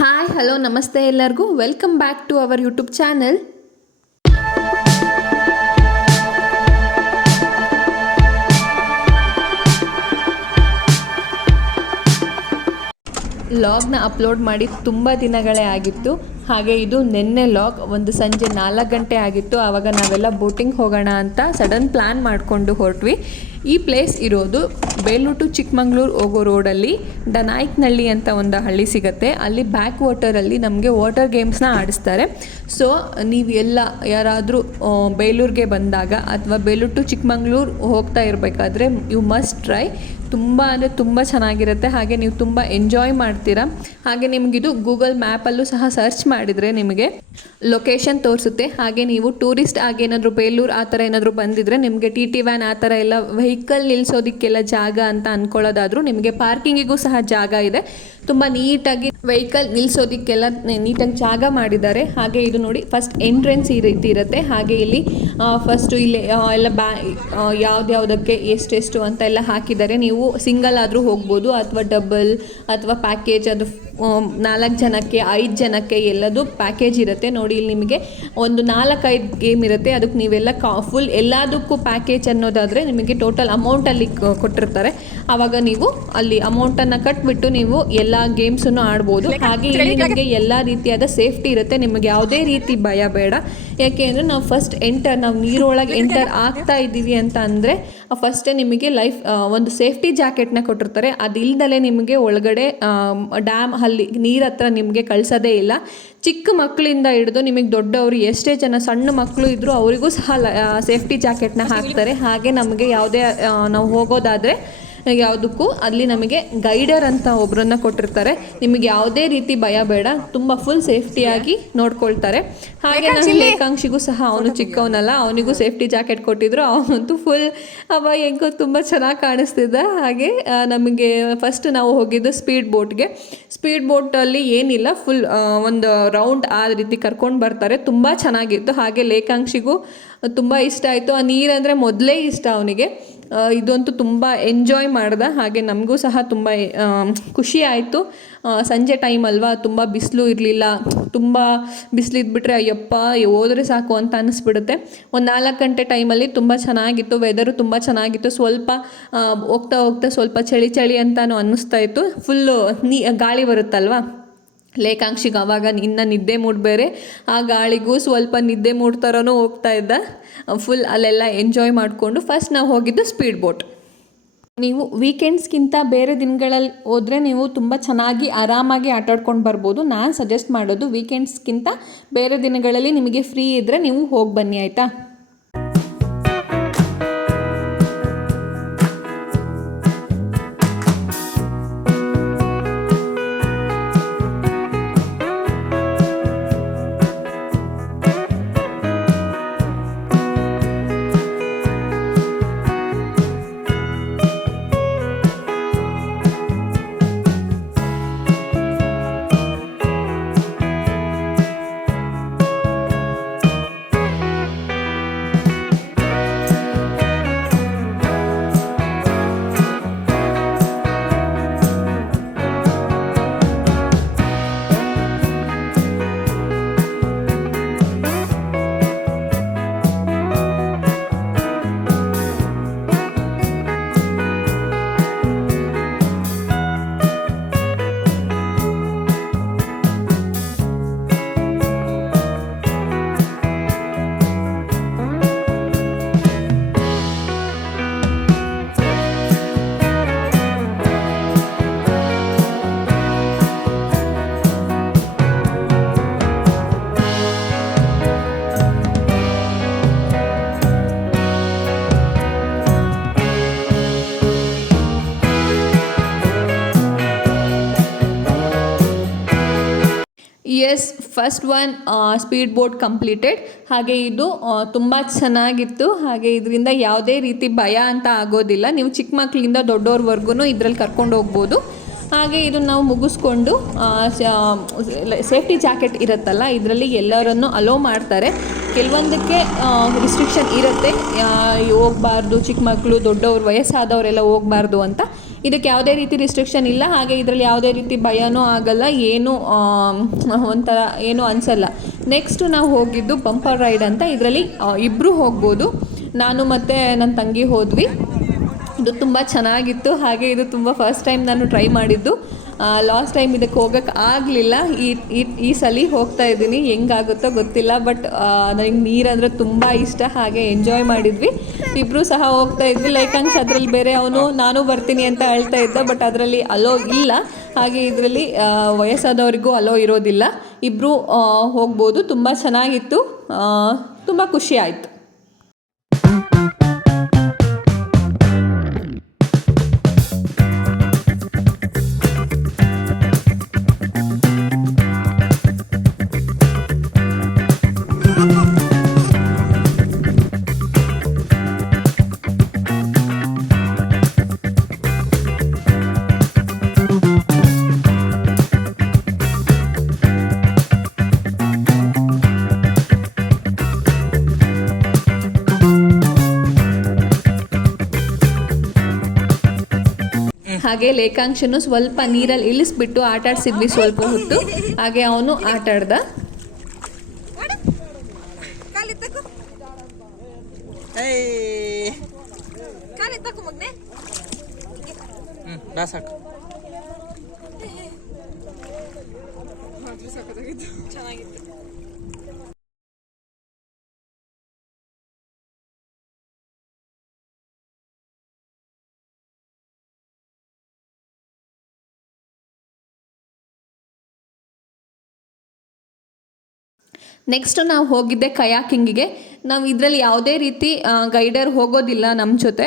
Hi hello ನಮಸ್ತೆ ಎಲ್ಲರಿಗೂ welcome back to our YouTube channel. ಲಾಗ್ನ ಅಪ್ಲೋಡ್ ಮಾಡಿ ತುಂಬ ದಿನಗಳೇ ಆಗಿತ್ತು. ಹಾಗೆ ಇದು ನಿನ್ನೆ ಲಾಗ್. ಒಂದು ಸಂಜೆ 4 ಗಂಟೆ ಆಗಿತ್ತು. ಆವಾಗ ನಾವೆಲ್ಲ ಬೋಟಿಂಗ್ ಹೋಗೋಣ ಅಂತ ಸಡನ್ ಪ್ಲ್ಯಾನ್ ಮಾಡಿಕೊಂಡು ಹೊರಟ್ವಿ. ಈ ಪ್ಲೇಸ್ ಇರೋದು ಬೇಲೂರು ಟು ಚಿಕ್ಕಮಂಗ್ಳೂರು ಹೋಗೋ ರೋಡಲ್ಲಿ ಡನಾಯ್ಕನಹಳ್ಳಿ ಅಂತ ಒಂದು ಹಳ್ಳಿ ಸಿಗುತ್ತೆ. ಅಲ್ಲಿ ಬ್ಯಾಕ್ ವಾಟರಲ್ಲಿ ನಮಗೆ ವಾಟರ್ ಗೇಮ್ಸ್ನ ಆಡಿಸ್ತಾರೆ. ಸೊ ನೀವು ಯಾರಾದರೂ ಬೇಲೂರಿಗೆ ಬಂದಾಗ ಅಥವಾ ಬೇಲೂರು ಟು ಚಿಕ್ಕಮಂಗ್ಳೂರು ಹೋಗ್ತಾ ಇರಬೇಕಾದ್ರೆ ಯು ಮಸ್ಟ್ ಟ್ರೈ. ತುಂಬ ಅಂದರೆ ತುಂಬ ಚೆನ್ನಾಗಿರುತ್ತೆ. ಹಾಗೆ ನೀವು ತುಂಬ ಎಂಜಾಯ್ ಮಾಡ್ತೀರಾ. ಹಾಗೆ ನಿಮಗಿದು ಗೂಗಲ್ ಮ್ಯಾಪಲ್ಲೂ ಸಹ ಸರ್ಚ್ ಮಾಡಿದರೆ ನಿಮಗೆ ಲೊಕೇಶನ್ ತೋರಿಸುತ್ತೆ. ಹಾಗೆ ನೀವು ಟೂರಿಸ್ಟ್ ಆಗಿ ಏನಾದರೂ ಬೇಲೂರು ಆ ಥರ ಏನಾದರೂ ಬಂದಿದ್ದರೆ ನಿಮಗೆ ಟಿ ವ್ಯಾನ್ ಆ ಥರ ಎಲ್ಲ ವೆಹಿಕಲ್ ನಿಲ್ಲಿಸೋದಕ್ಕೆಲ್ಲ ಜಾಗ ಅಂತ ಅಂದ್ಕೊಳ್ಳೋದಾದರೂ ನಿಮಗೆ ಪಾರ್ಕಿಂಗಿಗೂ ಸಹ ಜಾಗ ಇದೆ. ತುಂಬ ನೀಟಾಗಿ ವೆಹಿಕಲ್ ನಿಲ್ಲಿಸೋದಕ್ಕೆಲ್ಲ ನೀಟಾಗಿ ಜಾಗ ಮಾಡಿದ್ದಾರೆ. ಹಾಗೆ ಇದು ನೋಡಿ ಫಸ್ಟ್ ಎಂಟ್ರೆನ್ಸ್ ಈ ರೀತಿ ಇರುತ್ತೆ. ಹಾಗೆ ಇಲ್ಲಿ ಫಸ್ಟು ಇಲ್ಲಿ ಎಲ್ಲ ಯಾವುದ್ಯಾವುದಕ್ಕೆ ಎಷ್ಟೆಷ್ಟು ಅಂತ ಎಲ್ಲ ಹಾಕಿದ್ದಾರೆ. ನೀವು ಸಿಂಗಲ್ ಆದರೂ ಹೋಗ್ಬೋದು ಅಥವಾ ಡಬಲ್ ಅಥವಾ ಪ್ಯಾಕೇಜ್, ಅದು 4 ಜನಕ್ಕೆ 5 ಜನಕ್ಕೆ ಎಲ್ಲದು ಪ್ಯಾಕೇಜ್ ಇರುತ್ತೆ. ನೋಡಿ ಇಲ್ಲಿ ನಿಮಗೆ ಒಂದು 4-5 ಗೇಮ್ ಇರುತ್ತೆ. ಅದಕ್ಕೆ ನೀವೆಲ್ಲ ಫುಲ್ ಎಲ್ಲದಕ್ಕೂ ಪ್ಯಾಕೇಜ್ ಅನ್ನೋದಾದರೆ ನಿಮಗೆ ಟೋಟಲ್ ಅಮೌಂಟಲ್ಲಿ ಕೊಟ್ಟಿರ್ತಾರೆ. ಆವಾಗ ನೀವು ಅಲ್ಲಿ ಅಮೌಂಟನ್ನು ಕಟ್ಬಿಟ್ಟು ನೀವು ಎಲ್ಲ ಗೇಮ್ಸನ್ನು ಆಡ್ಬೋದು. ಹಾಗೆ ಇಲ್ಲಿ ನಿಮಗೆ ಎಲ್ಲ ರೀತಿಯಾದ ಸೇಫ್ಟಿ ಇರುತ್ತೆ. ನಿಮಗೆ ಯಾವುದೇ ರೀತಿ ಭಯ ಬೇಡ. ಯಾಕೆ ಅಂದರೆ ನಾವು ನೀರೊಳಗೆ ಎಂಟರ್ ಆಗ್ತಾ ಇದ್ದೀವಿ ಅಂತ ಅಂದರೆ ಫಸ್ಟೇ ನಿಮಗೆ ಒಂದು ಸೇಫ್ಟಿ ಜಾಕೆಟ್ನ ಕೊಟ್ಟಿರ್ತಾರೆ. ಅದಿಲ್ದಲೇ ನಿಮಗೆ ಒಳಗಡೆ ಡ್ಯಾಮ್ ಅಲ್ಲಿ ನೀರ ಹತ್ರ ನಿಮಗೆ ಕಳಿಸೋದೇ ಇಲ್ಲ. ಚಿಕ್ಕ ಮಕ್ಕಳಿಂದ ಹಿಡಿದು ನಿಮಗೆ ದೊಡ್ಡವರು ಎಷ್ಟೇ ಜನ ಸಣ್ಣ ಮಕ್ಕಳು ಇದ್ದರೂ ಅವರಿಗೂ ಸಹ ಸೇಫ್ಟಿ ಜಾಕೆಟ್ನ ಹಾಕ್ತಾರೆ. ಹಾಗೆ ನಮಗೆ ಯಾವುದೇ ನಾವು ಹೋಗೋದಾದರೆ ಯಾವುದಕ್ಕೂ ಅಲ್ಲಿ ನಮಗೆ ಗೈಡರ್ ಅಂತ ಒಬ್ಬರನ್ನ ಕೊಟ್ಟಿರ್ತಾರೆ. ನಿಮಗೆ ಯಾವುದೇ ರೀತಿ ಭಯ ಬೇಡ, ತುಂಬ ಫುಲ್ ಸೇಫ್ಟಿಯಾಗಿ ನೋಡ್ಕೊಳ್ತಾರೆ. ಹಾಗೆ ನಾನು ಲೇಖಾಂಶಿಗೂ ಸಹ ಅವನು ಚಿಕ್ಕವನಲ್ಲ, ಅವನಿಗೂ ಸೇಫ್ಟಿ ಜಾಕೆಟ್ ಕೊಟ್ಟಿದ್ರು. ಅವನಂತೂ ಫುಲ್ ಹೆಂಗೋ ತುಂಬ ಚೆನ್ನಾಗಿ ಕಾಣಿಸ್ತಿದ್ದ. ಹಾಗೆ ನಮಗೆ ಫಸ್ಟ್ ನಾವು ಹೋಗಿದ್ದು ಸ್ಪೀಡ್ ಬೋಟಲ್ಲಿ ಏನಿಲ್ಲ, ಫುಲ್ ಒಂದು ರೌಂಡ್ ಆ ರೀತಿ ಕರ್ಕೊಂಡು ಬರ್ತಾರೆ. ತುಂಬ ಚೆನ್ನಾಗಿತ್ತು. ಹಾಗೆ ಲೇಖಾಂಶಿಗೂ ತುಂಬ ಇಷ್ಟ ಆಯಿತು. ಆ ನೀರಂದರೆ ಮೊದಲೇ ಇಷ್ಟ ಅವನಿಗೆ. ಇದಂತೂ ತುಂಬ ಎಂಜಾಯ್ ಮಾಡ್ದೆ. ಹಾಗೆ ನಮಗೂ ಸಹ ತುಂಬ ಖುಷಿ ಆಯಿತು. ಸಂಜೆ ಟೈಮ್ ಅಲ್ವಾ, ತುಂಬ ಬಿಸಿಲು ಇರಲಿಲ್ಲ. ತುಂಬ ಬಿಸಿಲಿದ್ಬಿಟ್ರೆ ಅಯ್ಯಪ್ಪ ಹೋದರೆ ಸಾಕು ಅಂತ ಅನ್ನಿಸ್ಬಿಡುತ್ತೆ. ಒಂದು 4 ಗಂಟೆ ಟೈಮಲ್ಲಿ ತುಂಬ ಚೆನ್ನಾಗಿತ್ತು. ವೆದರು ತುಂಬ ಚೆನ್ನಾಗಿತ್ತು. ಸ್ವಲ್ಪ ಹೋಗ್ತಾ ಸ್ವಲ್ಪ ಚಳಿ ಅಂತಾನು ಅನ್ನಿಸ್ತಾ ಇತ್ತು. ಫುಲ್ಲು ಗಾಳಿ ಬರುತ್ತಲ್ವ ಲೇಖಾಂಶಿಗೆ. ಆವಾಗ ಇನ್ನು ನಿದ್ದೆ ಮೂಡ್ ಬೇರೆ, ಆ ಗಾಳಿಗೂ ಸ್ವಲ್ಪ ನಿದ್ದೆ ಮೂಡ್ ಥರನೂ ಹೋಗ್ತಾ ಇದ್ದ. ಫುಲ್ ಅಲ್ಲೆಲ್ಲ ಎಂಜಾಯ್ ಮಾಡಿಕೊಂಡು ಫಸ್ಟ್ ನಾವು ಹೋಗಿದ್ದು ಸ್ಪೀಡ್ ಬೋಟ್. ನೀವು ವೀಕೆಂಡ್ಸ್ಗಿಂತ ಬೇರೆ ದಿನಗಳಲ್ಲಿ ಹೋದರೆ ನೀವು ತುಂಬ ಚೆನ್ನಾಗಿ ಆರಾಮಾಗಿ ಆಟಾಡ್ಕೊಂಡು ಬರ್ಬೋದು. ನಾನು ಸಜೆಸ್ಟ್ ಮಾಡೋದು ವೀಕೆಂಡ್ಸ್ಗಿಂತ ಬೇರೆ ದಿನಗಳಲ್ಲಿ ನಿಮಗೆ ಫ್ರೀ ಇದ್ದರೆ ನೀವು ಹೋಗಿ ಬನ್ನಿ, ಆಯಿತಾ. Yes, first one speed boat completed. ಹಾಗೆ ಇದು ತುಂಬ ಚೆನ್ನಾಗಿತ್ತು. ಹಾಗೆ ಇದರಿಂದ ಯಾವುದೇ ರೀತಿ ಭಯ ಅಂತ ಆಗೋದಿಲ್ಲ. ನೀವು ಚಿಕ್ಕ ಮಕ್ಕಳಿಂದ ದೊಡ್ಡವ್ರವರೆಗೂ ಇದರಲ್ಲಿ ಕರ್ಕೊಂಡು ಹೋಗ್ಬೋದು. ಹಾಗೆ ಇದನ್ನು ನಾವು ಮುಗಿಸ್ಕೊಂಡು ಸೇಫ್ಟಿ ಜಾಕೆಟ್ ಇರುತ್ತಲ್ಲ, ಇದರಲ್ಲಿ ಎಲ್ಲರನ್ನು ಅಲೋ ಮಾಡ್ತಾರೆ. ಕೆಲವೊಂದಕ್ಕೆ ರಿಸ್ಟ್ರಿಕ್ಷನ್ ಇರುತ್ತೆ, ಹೋಗಬಾರ್ದು, ಚಿಕ್ಕ ಮಕ್ಕಳು ದೊಡ್ಡವ್ರು ವಯಸ್ಸಾದವರೆಲ್ಲ ಹೋಗಬಾರ್ದು ಅಂತ. ಇದಕ್ಕೆ ಯಾವುದೇ ರೀತಿ ರಿಸ್ಟ್ರಿಕ್ಷನ್ ಇಲ್ಲ, ಹಾಗೆ ಇದರಲ್ಲಿ ಯಾವುದೇ ರೀತಿ ಭಯನೂ ಆಗಲ್ಲ, ಏನು ಒಂಥರ ಏನೂ ಅನಿಸಲ್ಲ. ನೆಕ್ಸ್ಟು ನಾವು ಹೋಗಿದ್ದು ಬಂಪರ್ ರೈಡ್ ಅಂತ. ಇದರಲ್ಲಿ ಇಬ್ಬರು ಹೋಗ್ಬೋದು. ನಾನು ಮತ್ತು ನನ್ನ ತಂಗಿ ಹೋದ್ವಿ. ಇದು ತುಂಬ ಚೆನ್ನಾಗಿತ್ತು. ಹಾಗೆ ಇದು ತುಂಬ ಫಸ್ಟ್ ಟೈಮ್ ನಾನು ಟ್ರೈ ಮಾಡಿದ್ದು. ಲಾಸ್ಟ್ ಟೈಮ್ ಇದಕ್ಕೆ ಹೋಗೋಕ್ಕೆ ಆಗಲಿಲ್ಲ. ಈ ಸಲ ಹೋಗ್ತಾ ಇದ್ದೀನಿ, ಹೆಂಗಾಗುತ್ತೋ ಗೊತ್ತಿಲ್ಲ. ಬಟ್ ನನಗೆ ನೀರಂದರೆ ತುಂಬ ಇಷ್ಟ, ಹಾಗೆ ಎಂಜಾಯ್ ಮಾಡಿದ್ವಿ. ಇಬ್ಬರು ಸಹ ಹೋಗ್ತಾ ಇದ್ವಿ. ಲೈಕಾಂಶ್ ಅದರಲ್ಲಿ ಬೇರೆ ಅವನು ನಾನು ಬರ್ತೀನಿ ಅಂತ ಹೇಳ್ತಾ ಇದ್ದ, ಬಟ್ ಅದರಲ್ಲಿ ಅಲೋ ಇಲ್ಲ. ಹಾಗೆ ಇದರಲ್ಲಿ ವಯಸ್ಸಾದವರಿಗೂ ಅಲೋ ಇರೋದಿಲ್ಲ. ಇಬ್ಬರು ಹೋಗ್ಬೋದು. ತುಂಬ ಚೆನ್ನಾಗಿತ್ತು, ತುಂಬ ಖುಷಿ ಆಯಿತು. ಹಾಗೆ ಲೇಖಾಂಶನು ಸ್ವಲ್ಪ ನೀರಲ್ಲಿ ಇಳಿಸ್ಬಿಟ್ಟು ಆಟಾಡ್ಸಿದ್ವಿ ಸ್ವಲ್ಪ ಹೊತ್ತು. ಹಾಗೆ ಅವನು ಆಟಾಡ್ದ. ನೆಕ್ಸ್ಟ್ ನಾವು ಹೋಗಿದ್ದೆ ಕಯಾಕಿಂಗಿಗೆ. ನಾವು ಇದರಲ್ಲಿ ಯಾವುದೇ ರೀತಿ ಗೈಡರ್ ಹೋಗೋದಿಲ್ಲ ನಮ್ಮ ಜೊತೆ.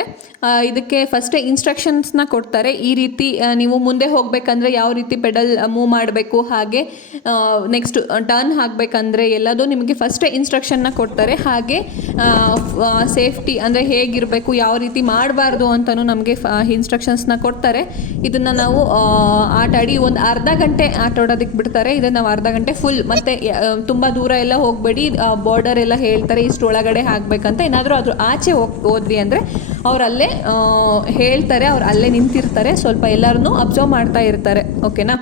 ಇದಕ್ಕೆ ಫಸ್ಟೇ ಇನ್ಸ್ಟ್ರಕ್ಷನ್ಸ್ನ ಕೊಡ್ತಾರೆ. ಈ ರೀತಿ ನೀವು ಮುಂದೆ ಹೋಗಬೇಕಂದ್ರೆ ಯಾವ ರೀತಿ ಪೆಡಲ್ ಮೂವ್ ಮಾಡಬೇಕು, ಹಾಗೆ ನೆಕ್ಸ್ಟ್ ಟರ್ನ್ ಹಾಕಬೇಕಂದ್ರೆ ಎಲ್ಲದೂ ನಿಮಗೆ ಫಸ್ಟೇ ಇನ್ಸ್ಟ್ರಕ್ಷನ್ನ ಕೊಡ್ತಾರೆ. ಹಾಗೆ ಸೇಫ್ಟಿ ಅಂದರೆ ಹೇಗಿರಬೇಕು, ಯಾವ ರೀತಿ ಮಾಡಬಾರ್ದು ಅಂತಲೂ ನಮಗೆ ಇನ್ಸ್ಟ್ರಕ್ಷನ್ಸ್ನ ಕೊಡ್ತಾರೆ. ಇದನ್ನು ನಾವು ಆಟಾಡಿ ಒಂದು ಅರ್ಧ ಗಂಟೆ ಆಟಾಡೋದಕ್ಕೆ ಬಿಡ್ತಾರೆ. ಇದನ್ನು ನಾವು ಅರ್ಧ ಗಂಟೆ ಫುಲ್, ಮತ್ತು ತುಂಬ ದೂರ ಎಲ್ಲ ಹೋಗಬೇಡಿ, ಬಾರ್ಡರ್ ಎಲ್ಲ ಹೇಳ್ತಾರೆ ಇಷ್ಟು ಒಳಗಡೆ ಹಾಕಬೇಕಂತ. ಏನಾದರೂ ಅದ್ರ ಆಚೆ ಹೋದ್ವಿ ಅಂದರೆ ಅವ್ರು ಅಲ್ಲೇ ಹೇಳ್ತಾರೆ, ಅವ್ರು ಅಲ್ಲೇ ನಿಂತಿರ್ತಾರೆ, ಸ್ವಲ್ಪ ಎಲ್ಲರೂ ಅಬ್ಸರ್ವ್ ಮಾಡ್ತಾ ಇರ್ತಾರೆ. ಓಕೆನಾ.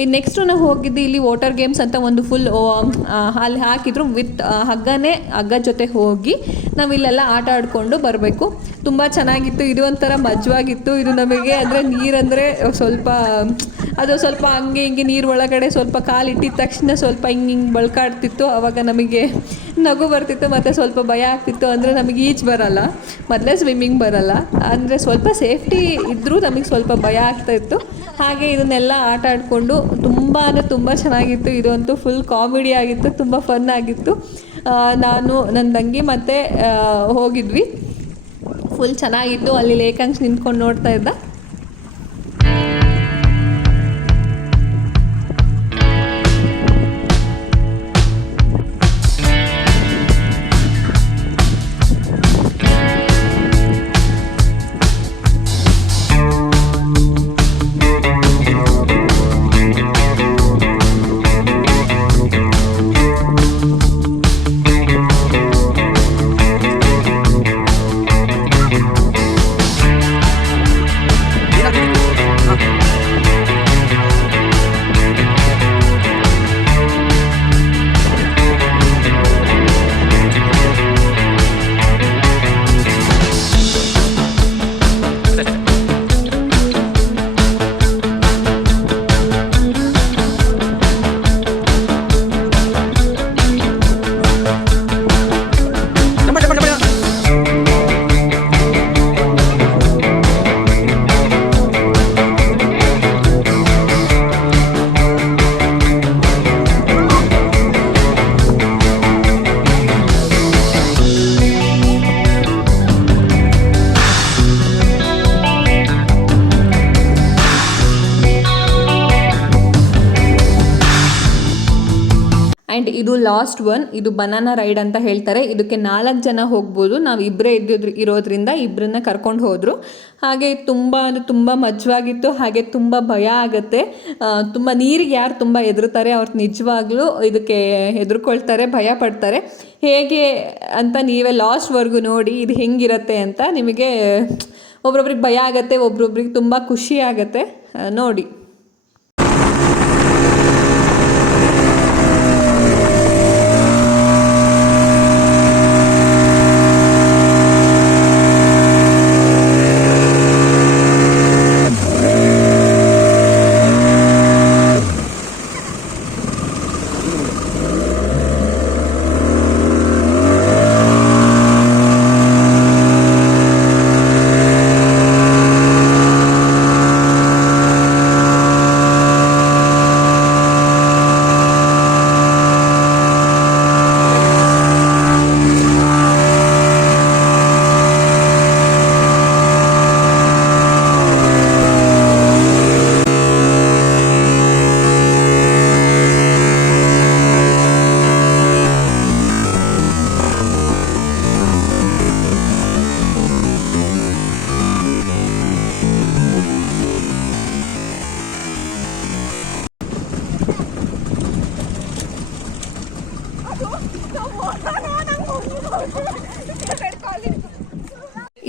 ಈಗ ನೆಕ್ಸ್ಟು ನಾವು ಹೋಗಿದ್ದು ಇಲ್ಲಿ ವಾಟರ್ ಗೇಮ್ಸ್ ಅಂತ ಒಂದು ಫುಲ್ ಅಲ್ಲಿ ಹಾಕಿದ್ರು ವಿತ್ ಹಗ್ಗ ಜೊತೆ ಹೋಗಿ ನಾವು ಇಲ್ಲೆಲ್ಲ ಆಟ ಆಡಿಕೊಂಡು ಬರಬೇಕು. ತುಂಬ ಚೆನ್ನಾಗಿತ್ತು. ಇದು ಒಂಥರ ಮಜವಾಗಿತ್ತು. ಇದು ನಮಗೆ ಅಂದರೆ ನೀರಂದರೆ ಸ್ವಲ್ಪ ಹಂಗೆ ಹಿಂಗೆ ನೀರು ಒಳಗಡೆ ಸ್ವಲ್ಪ ಕಾಲಿಟ್ಟಿದ ತಕ್ಷಣ ಸ್ವಲ್ಪ ಹಿಂಗೆ ಬಳ್ಕಾಡ್ತಿತ್ತು. ಆವಾಗ ನಮಗೆ ನಗು ಬರ್ತಿತ್ತು ಮತ್ತು ಸ್ವಲ್ಪ ಭಯ ಆಗ್ತಿತ್ತು. ಅಂದರೆ ನಮಗೆ ಈಜು ಬರಲ್ಲ, ಮೊದಲೇ ಸ್ವಿಮ್ಮಿಂಗ್ ಬರಲ್ಲ, ಅಂದರೆ ಸ್ವಲ್ಪ ಸೇಫ್ಟಿ ಇದ್ದರೂ ನಮಗೆ ಸ್ವಲ್ಪ ಭಯ ಆಗ್ತಾಯಿತ್ತು. ಹಾಗೆ ಇದನ್ನೆಲ್ಲ ಆಟ ಆಡಿಕೊಂಡು ತುಂಬ ಅಂದರೆ ತುಂಬ ಚೆನ್ನಾಗಿತ್ತು. ಇದಂತೂ ಫುಲ್ ಕಾಮಿಡಿ ಆಗಿತ್ತು, ತುಂಬ ಫನ್ ಆಗಿತ್ತು. ನಾನು ನನ್ನ ತಂಗಿ ಮತ್ತು ಹೋಗಿದ್ವಿ. ಫುಲ್ ಚೆನ್ನಾಗಿತ್ತು. ಅಲ್ಲಿ ಲೇಖಾಂಶ್ ನಿಂತ್ಕೊಂಡು ನೋಡ್ತಾ ಇದ್ದ. ಆ್ಯಂಡ್ ಇದು ಲಾಸ್ಟ್ ಒನ್. ಇದು ಬನಾನಾ ರೈಡ್ ಅಂತ ಹೇಳ್ತಾರೆ. ಇದಕ್ಕೆ 4 ಜನ ಹೋಗ್ಬೋದು. ನಾವು ಇಬ್ಬರೇ ಇರೋದ್ರಿಂದ ಇಬ್ಬರನ್ನ ಕರ್ಕೊಂಡು ಹೋದರು. ಹಾಗೆ ತುಂಬ ಮಜವಾಗಿತ್ತು. ಹಾಗೆ ತುಂಬ ಭಯ ಆಗುತ್ತೆ. ತುಂಬ ನೀರಿಗೆ ಯಾರು ತುಂಬ ಹೆದರ್ತಾರೆ ಅವ್ರು ನಿಜವಾಗ್ಲೂ ಇದಕ್ಕೆ ಹೆದರ್ಕೊಳ್ತಾರೆ, ಭಯ ಪಡ್ತಾರೆ. ಹೇಗೆ ಅಂತ ನೀವೇ ಲಾಸ್ಟ್ವರೆಗೂ ನೋಡಿ ಇದು ಹೆಂಗಿರುತ್ತೆ ಅಂತ ನಿಮಗೆ ಒಬ್ರೊಬ್ರಿಗೆ ಭಯ ಆಗುತ್ತೆ, ಒಬ್ರೊಬ್ರಿಗೆ ತುಂಬ ಖುಷಿ ಆಗುತ್ತೆ. ನೋಡಿ.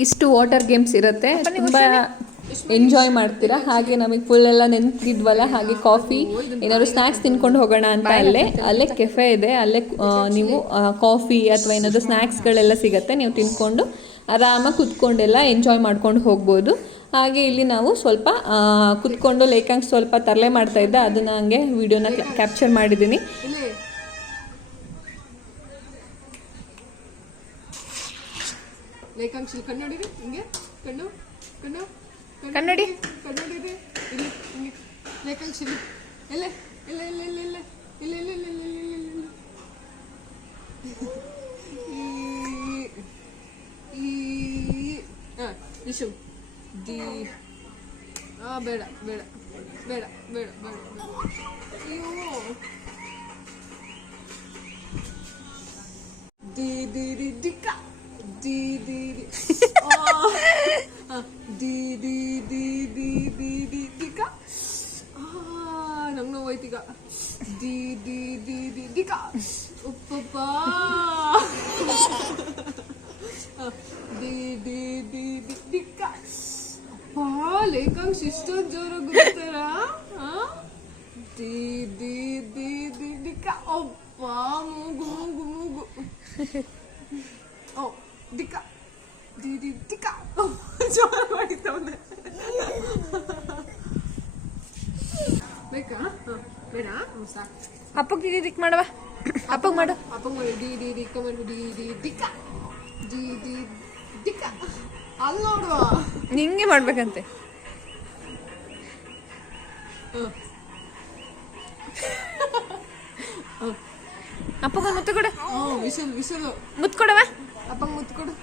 ಇಷ್ಟು ವಾಟರ್ ಗೇಮ್ಸ್ ಇರುತ್ತೆ, ತುಂಬ ಎಂಜಾಯ್ ಮಾಡ್ತೀರಾ. ಹಾಗೆ ನಮಗೆ ಫುಲ್ ಎಲ್ಲ ನೆನ್ಪಿದ್ವಲ್ಲ, ಹಾಗೆ ಕಾಫಿ ಏನಾದ್ರು ಸ್ನ್ಯಾಕ್ಸ್ ತಿನ್ಕೊಂಡು ಹೋಗೋಣ ಅಂತ ಅಲ್ಲೇ ಕೆಫೆ ಇದೆ. ಅಲ್ಲೇ ನೀವು ಕಾಫಿ ಅಥವಾ ಏನಾದರೂ ಸ್ನ್ಯಾಕ್ಸ್ಗಳೆಲ್ಲ ಸಿಗುತ್ತೆ, ನೀವು ತಿನ್ಕೊಂಡು ಆರಾಮಾಗಿ ಕುತ್ಕೊಂಡೆಲ್ಲ ಎಂಜಾಯ್ ಮಾಡ್ಕೊಂಡು ಹೋಗ್ಬೋದು. ಹಾಗೆ ಇಲ್ಲಿ ನಾವು ಸ್ವಲ್ಪ ಕುತ್ಕೊಂಡು ಲೇಖಾಂಗ್ ಸ್ವಲ್ಪ ತರಲೆ ಮಾಡ್ತಾ ಇದ್ದೆ, ಅದನ್ನು ಹಂಗೆ ವಿಡಿಯೋನ ಕ್ಯಾಪ್ಚರ್ ಮಾಡಿದ್ದೀನಿ. ಲೇಖಾಂಶ ಕನ್ನಡಿರಿ, ಹಿಂಗೆ ಕಣ್ಣು ಕಣ್ಣು ಕನ್ನಡಿ ಕನ್ನಡಿರಿ, ಇಲ್ಲಿ ಹಿಂಗೆ ಲೇಖಾಂಶ ಎಲ್ಲ ಇಲ್ಲ ಇಲ್ಲ ಇಲ್ಲ ಇಲ್ಲ ಇಲ್ಲ ಇಲ್ಲ ಇಲ್ಲ ಇಲ್ಲ ಇಲ್ಲ ವಿಶು ದಿ ಬೇಡ ಬೇಡ ಬೇಡ ಬೇಡ ಬೇಡ ಅಯ್ಯೋ ದಿ ದಿ ದಿ ದಿಕ್ಕ ದಿ ದಿ ದಿ ದಿ ದಿ ದಿ ದಿ ದಿ ದಿ ದಿಕ್ಕ ನಂಗೆ ನೋವಾಯ್ತೀಗ. ದಿ ದಿ ದಿ ದಿ ದಿಕ್ಕ ಉಪ್ಪಪ್ಪ ದಿ ದಿ ದಿ ದಿ ದಿಕ್ಕ ಅಪ್ಪ ಲೇಖಾಂಶ ಇಷ್ಟೊಂದು ಜೋರಾಗಿ ಗುರ್ತಾರ. ದಿ ದಿ ದಿ ದಿ ದಿಕ್ಕ ಅಪ್ಪ ಮೂಗು ಮೂಗು ಮೂಗು ಓ ದಿಕ್ಕ ದಿ ದಿ ದಿಕ್ಕ ಜೋರ ಮಾಡಿದ್ದವನ್ನ ಬೇಕಾ? ಬೇಡ ಸಾಕು. ಅಪ್ಪಗೆ ದಿ ದಿಕ್ ಮಾಡವ, ಅಪ್ಪಗೆ ಮಾಡು, ಅಪ್ಪಗೆ ಮಾಡಿ ಡಿ ಡಿ ದಿಕ್ಕ ಮಾಡು ಡಿ ಡಿ ದಿಕ್ಕ ಡಿ ಡಿ ದಿಕ್ಕ ಅಲ್ಲಿ ನೋಡುವ ಹಿಂಗೆ ಮಾಡ್ಬೇಕಂತೆ. ಅಪ್ಪಗೆ ಮುತ್ತು ಕೊಡು, ವಿಷಲ್ ವಿಷಲು ಮುತ್ತು ಕೊಡವ, ಅಪ್ಪಗೆ ಮುತ್ತು ಕೊಡು.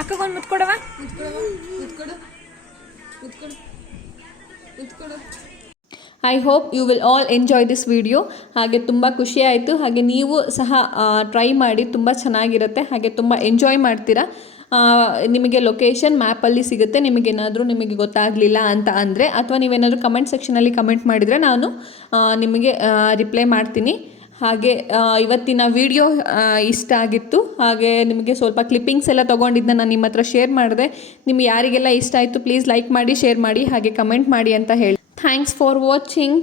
ಅಕ್ಕಗೊಂದು ಮುತ್ತು ಕೊಡವ, ಮುತ್ಕೊಡವ ಮುತ್ಕೊಡು ಮುತ್ಕೊಡು ಮುತ್ಕೊಡು. I hope you will all enjoy this video. ಹಾಗೆ ತುಂಬ ಖುಷಿ ಆಯಿತು. ಹಾಗೆ ನೀವು ಸಹ ಟ್ರೈ ಮಾಡಿ, ತುಂಬ ಚೆನ್ನಾಗಿರುತ್ತೆ. ಹಾಗೆ ತುಂಬ ಎಂಜಾಯ್ ಮಾಡ್ತೀರಾ. ನಿಮಗೆ ಲೊಕೇಶನ್ ಮ್ಯಾಪಲ್ಲಿ ಸಿಗುತ್ತೆ. ನಿಮಗೆ ಗೊತ್ತಾಗಲಿಲ್ಲ ಅಂತ ಅಂದರೆ, ಅಥವಾ ನೀವೇನಾದರೂ ಕಮೆಂಟ್ ಸೆಕ್ಷನಲ್ಲಿ ಕಮೆಂಟ್ ಮಾಡಿದರೆ ನಾನು ನಿಮಗೆ ರಿಪ್ಲೈ ಮಾಡ್ತೀನಿ. ಹಾಗೆ ಇವತ್ತಿನ ವಿಡಿಯೋ ಇಷ್ಟ ಆಗಿತ್ತು. ಹಾಗೆ ನಿಮಗೆ ಸ್ವಲ್ಪ ಕ್ಲಿಪ್ಪಿಂಗ್ಸ್ ಎಲ್ಲ ತೊಗೊಂಡಿದ್ದನ್ನ ನಾನು ನಿಮ್ಮ ಹತ್ರ ಶೇರ್ ಮಾಡಿದೆ. ನಿಮ್ಗೆ ಯಾರಿಗೆಲ್ಲ ಇಷ್ಟ ಆಯಿತು ಪ್ಲೀಸ್ ಲೈಕ್ ಮಾಡಿ, ಶೇರ್ ಮಾಡಿ, ಹಾಗೆ ಕಮೆಂಟ್ ಮಾಡಿ ಅಂತ ಹೇಳಿ. Thanks for watching.